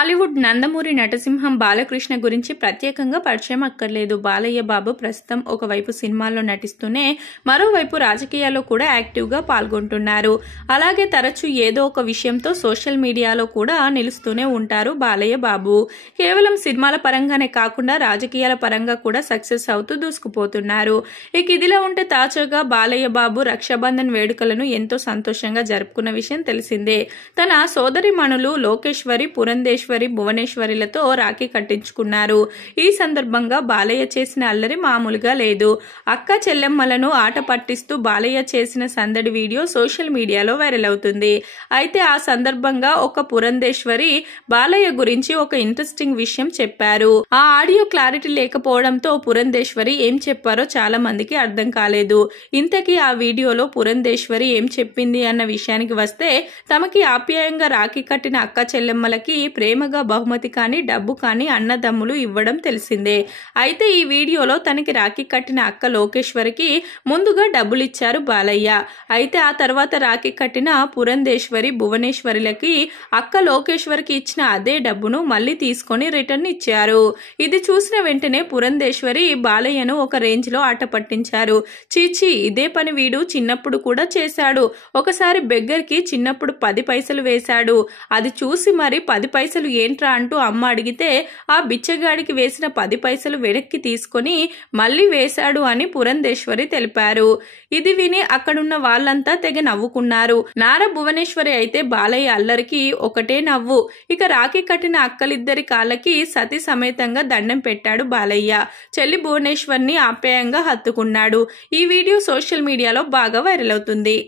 టాలీవుడ్ నందమూరి నటసింహం బాలకృష్ణ గురించి ప్రత్యేకంగా పరిచయం అక్కర్లేదు. బాలయ్య బాబు ప్రస్తుతం ఒకవైపు సినిమాల్లో నటిస్తూనే మరోవైపు రాజకీయాల్లో కూడా యాక్టివ్గా పాల్గొంటున్నారు. అలాగే తరచూ ఏదో ఒక విషయంతో సోషల్ మీడియాలో కూడా నిలుస్తూనే ఉంటారు బాలయ్య బాబు. కేవలం సినిమాల పరంగానే కాకుండా రాజకీయాల పరంగా కూడా సక్సెస్ అవుతూ దూసుకుపోతున్నారు. ఇక ఇదిలా ఉంటే తాజాగా బాలయ్య బాబు రక్షాబంధన్ వేడుకలను ఎంతో సంతోషంగా జరుపుకున్న విషయం తెలిసిందే. తన సోదరిమణులు లోకేశ్వరి, పురంధేశ్వరి, భువనేశ్వరిలతో రాఖీ కట్టించుకున్నారు. ఈ సందర్భంగా బాలయ్య చేసిన అల్లరి మామూలుగా లేదు. అక్క చెల్లెమ్మలను ఆట పట్టిస్తూ బాలయ్య చేసిన సందడి వీడియో సోషల్ మీడియాలో వైరల్ అవుతుంది. అయితే ఆ సందర్భంగా ఒక పురంధేశ్వరి బాలయ్య గురించి ఒక ఇంట్రెస్టింగ్ విషయం చెప్పారు. ఆ ఆడియో క్లారిటీ లేకపోవడంతో పురంధేశ్వరి ఏం చెప్పారో చాలా మందికి అర్థం కాలేదు. ఇంతకీ ఆ వీడియోలో పురంధేశ్వరి ఏం చెప్పింది అన్న విషయానికి వస్తే, తమకి ఆప్యాయంగా రాఖీ కట్టిన అక్క చెల్లెమ్మలకి ప్రేమగా బహుమతి కానీ డబ్బు కానీ అన్నదమ్ములు ఇవ్వడం తెలిసిందే. అయితే ఈ వీడియోలో తనకి రాఖీ కట్టిన అక్క లోకేశ్వరికి ముందుగా డబ్బులిచ్చారు బాలయ్య. అయితే ఆ తర్వాత రాఖీ కట్టిన పురంధేశ్వరి, భువనేశ్వరిలకి అక్క లోకేశ్వరికి ఇచ్చిన అదే డబ్బును మళ్ళీ తీసుకొని రిటర్న్ ఇచ్చారు. ఇది చూసిన వెంటనే పురంధేశ్వరి బాలయ్యను ఒక రేంజ్ లో ఆట పట్టించారు. చీచి, ఇదే పని వీడు చిన్నప్పుడు కూడా చేశాడు. ఒకసారి బెగ్గర్కి చిన్నప్పుడు 10 పైసలు వేశాడు. అది చూసి మరి 10 పైసలు ఏంట్రా అంటూ అమ్మ అడిగితే ఆ బిచ్చగాడికి వేసిన 10 పైసలు వెనక్కి తీసుకొని మళ్ళీ వేశాడు అని పురంధేశ్వరి తెలిపారు. ఇది విని అక్కడున్న వాళ్ళంతా తెగ నవ్వుకున్నారు. నారా భువనేశ్వరి అయితే బాలయ్య అల్లరికి ఒకటే నవ్వు. ఇక రాఖీ కట్టిన అక్కలిద్దరి కాళ్ళకి సతీ సమేతంగా దండం పెట్టాడు బాలయ్య. చెల్లి భువనేశ్వర్ని ఆప్యాయంగా హత్తుకున్నాడు. ఈ వీడియో సోషల్ మీడియాలో బాగా వైరల్ అవుతుంది.